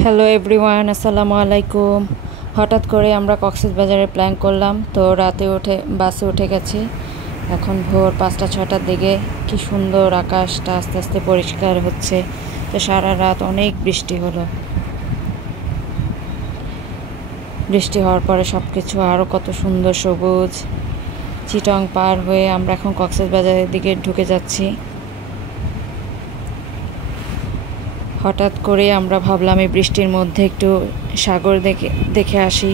Hello everyone, আসসালামু আলাইকুম। হঠাৎ করে আমরা কক্সবাজারে প্ল্যান করলাম, তো রাতে বাসে উঠে গেছি। এখন ভোর 5টা-6টার দিকে। কি সুন্দর আকাশটা আস্তে আস্তে পরিষ্কার হচ্ছে। তো সারা রাত অনেক বৃষ্টি হলো। বৃষ্টি হওয়ার পরে সব কিছু আরও কত সুন্দর সবুজ। চিটং পার হয়ে আমরা এখন কক্সবাজারের দিকে ঢুকে যাচ্ছি। হঠাৎ করে আমরা ভাবলাম এই বৃষ্টির মধ্যে একটু সাগর দেখে আসি।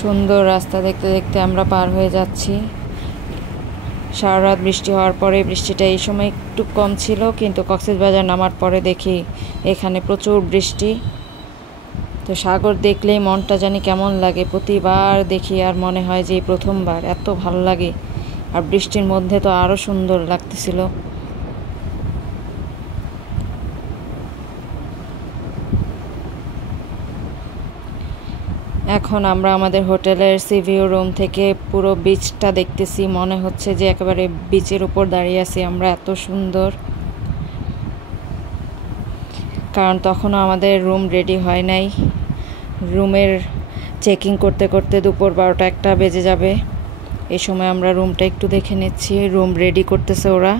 সুন্দর রাস্তা দেখতে দেখতে আমরা পার হয়ে যাচ্ছি। সারা রাত বৃষ্টি হওয়ার পরে বৃষ্টিটা এই সময় একটু কম ছিল, কিন্তু কক্সবাজার নামার পরে দেখি এখানে প্রচুর বৃষ্টি। তো সাগর দেখলেই মনটা জানি কেমন লাগে। প্রতিবার দেখি আর মনে হয় যে এই প্রথমবার, এত ভালো লাগে। আর বৃষ্টির মধ্যে তো আরও সুন্দর লাগতেছিল। এখন আমরা আমাদের হোটেলের সিভিউ রুম থেকে পুরো বিচটা দেখতেছি। মনে হচ্ছে যে একেবারে বিচের উপর দাঁড়িয়ে আছি আমরা, এত সুন্দর। কারণ তখনও আমাদের রুম রেডি হয় নাই। রুমের চেকিং করতে করতে দুপুর 12টা-1টা বেজে যাবে। এই সময় আমরা রুমটা একটু দেখে নিচ্ছি। রুম রেডি করতেছে ওরা।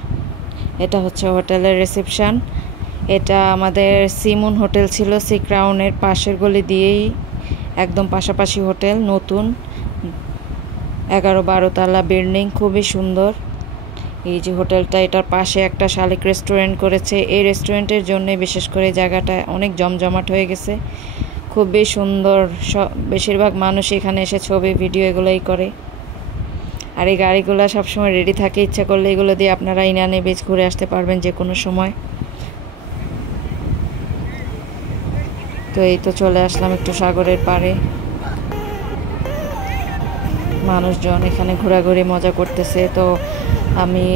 এটা হচ্ছে হোটেলের রিসেপশন। এটা আমাদের সিমুন হোটেল ছিল, সি ক্রাউনের পাশের গলি দিয়েই একদম পাশাপাশি হোটেল। নতুন 11-12 তলা বিল্ডিং, খুবই সুন্দর। এই যে হোটেলটা, এটার পাশে একটা শালিক রেস্টুরেন্ট করেছে। এই রেস্টুরেন্টের জন্য বিশেষ করে জায়গাটা অনেক জমজমাট হয়ে গেছে। খুবই সুন্দর। বেশিরভাগ মানুষ এখানে এসে ছবি ভিডিও এগুলোই করে। আর এই গাড়িগুলো সবসময় রেডি থাকে, ইচ্ছা করলে এগুলো দিয়ে আপনারা ইনানি বিচ ঘুরে আসতে পারবেন যে কোনো সময়। তো এই তো চলে আসলাম একটু সাগরের পাড়ে। মানুষজন এখানে ঘোরাঘুরি মজা করতেছে। তো আমি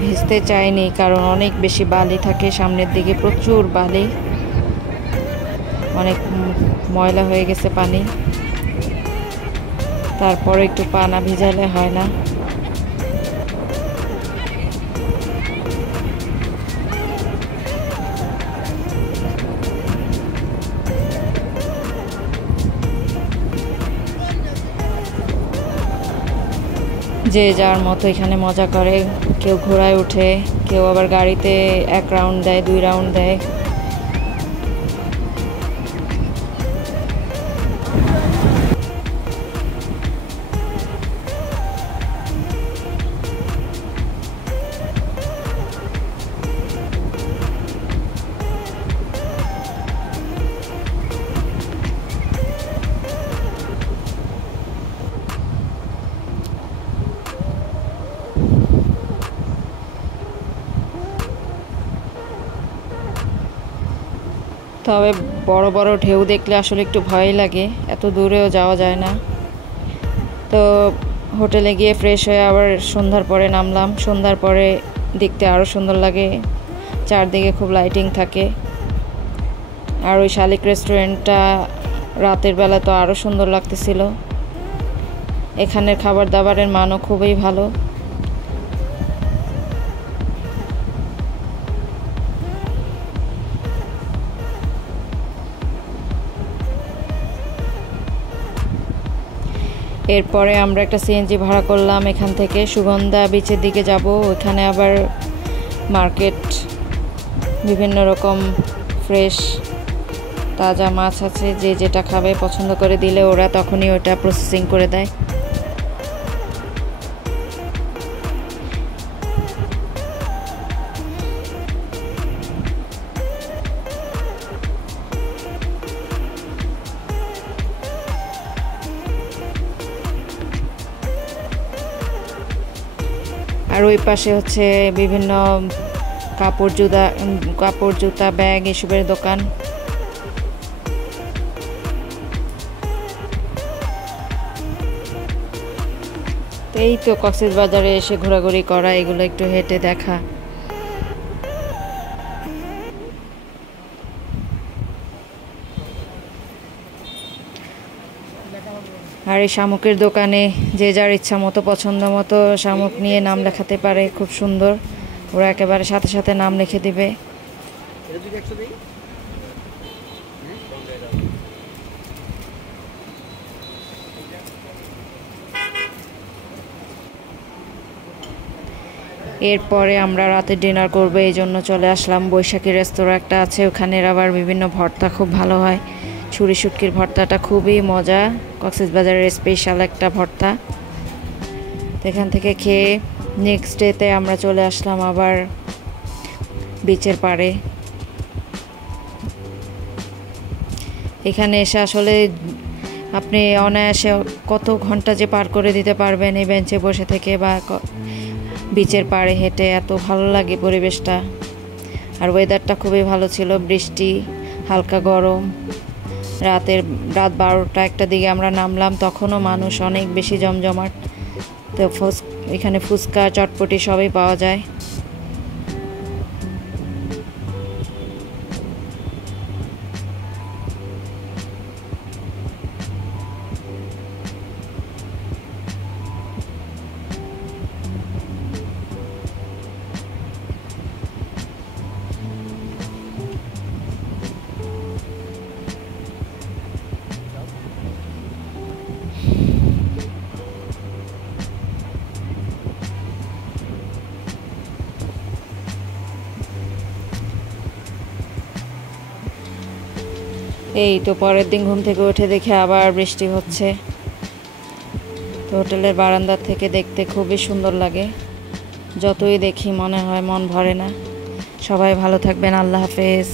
ভিজতে চাইনি, কারণ অনেক বেশি বালি থাকে সামনের দিকে, প্রচুর বালি, অনেক ময়লা হয়ে গেছে পানি। তারপরে একটু পা না ভিজালে হয় না। যে যার মতো এখানে মজা করে। কেউ ঘোড়ায় ওঠে, কেউ আবার গাড়িতে 1 রাউন্ড দেয়, 2 রাউন্ড দেয়। তবে বড় বড় ঢেউ দেখলে আসলে একটু ভয় লাগে, এত দূরেও যাওয়া যায় না। তো হোটেলে গিয়ে ফ্রেশ হয়ে আবার সন্ধ্যার পরে নামলাম। সন্ধ্যার পরে দেখতে আরও সুন্দর লাগে, চারদিকে খুব লাইটিং থাকে। আর ওই শালিক রেস্টুরেন্টটা রাতের বেলা তো আরও সুন্দর লাগতেছিল। এখানের খাবার দাবারের মানও খুবই ভালো। এরপরে আমরা একটা সিএনজি ভাড়া করলাম। এখান থেকে সুগন্ধা বিচের দিকে যাব। ওখানে আবার মার্কেট, বিভিন্ন রকম ফ্রেশ তাজা মাছ আছে। যে যেটা খাবে পছন্দ করে দিলে ওরা তখনই ওটা প্রসেসিং করে দেয়। আর ওই পাশে হচ্ছে বিভিন্ন কাপড় জুতা ব্যাগ এসবের দোকান। এই তো কক্সবাজারে এসে ঘোরাঘুরি করা, এগুলো একটু হেঁটে দেখা। আর এই শামুকের দোকানে যে যার ইচ্ছা মতো পছন্দ মতো শামুক নিয়ে নাম লেখাতে পারে, খুব সুন্দর। ওরা একেবারে সাথে সাথে নাম লিখে দিবে। এরপরে আমরা রাতে ডিনার করব, এই জন্য চলে আসলাম বৈশাখী রেস্তোরাঁ একটা আছে, ওখানের আবার বিভিন্ন ভর্তা খুব ভালো হয়। ছুরি শুটকির ভর্তাটা খুবই মজা, কক্সবাজারের স্পেশাল একটা ভর্তা। তো এখান থেকে খেয়ে নেক্সট ডেতে আমরা চলে আসলাম আবার বিচের পাড়ে। এখানে এসে আসলে আপনি অনায়াসে কত ঘন্টা যে পার করে দিতে পারবেন এই বেঞ্চে বসে থেকে বা বিচের পাড়ে হেঁটে। এত ভালো লাগে পরিবেশটা, আর ওয়েদারটা খুবই ভালো ছিল, বৃষ্টি, হালকা গরম। রাত 12টা 1টার দিকে আমরা নামলাম, তখনও মানুষ অনেক বেশি জমজমাট। তো এখানে ফুচকা চটপটি সবই পাওয়া যায়। এই তো পরের দিন ঘুম থেকে উঠে দেখে আবার বৃষ্টি হচ্ছে। তো হোটেলের বারান্দা থেকে দেখতে খুবই সুন্দর লাগে, যতই দেখি মনে হয় মন ভরে না। সবাই ভালো থাকবেন, আল্লাহ হাফেজ।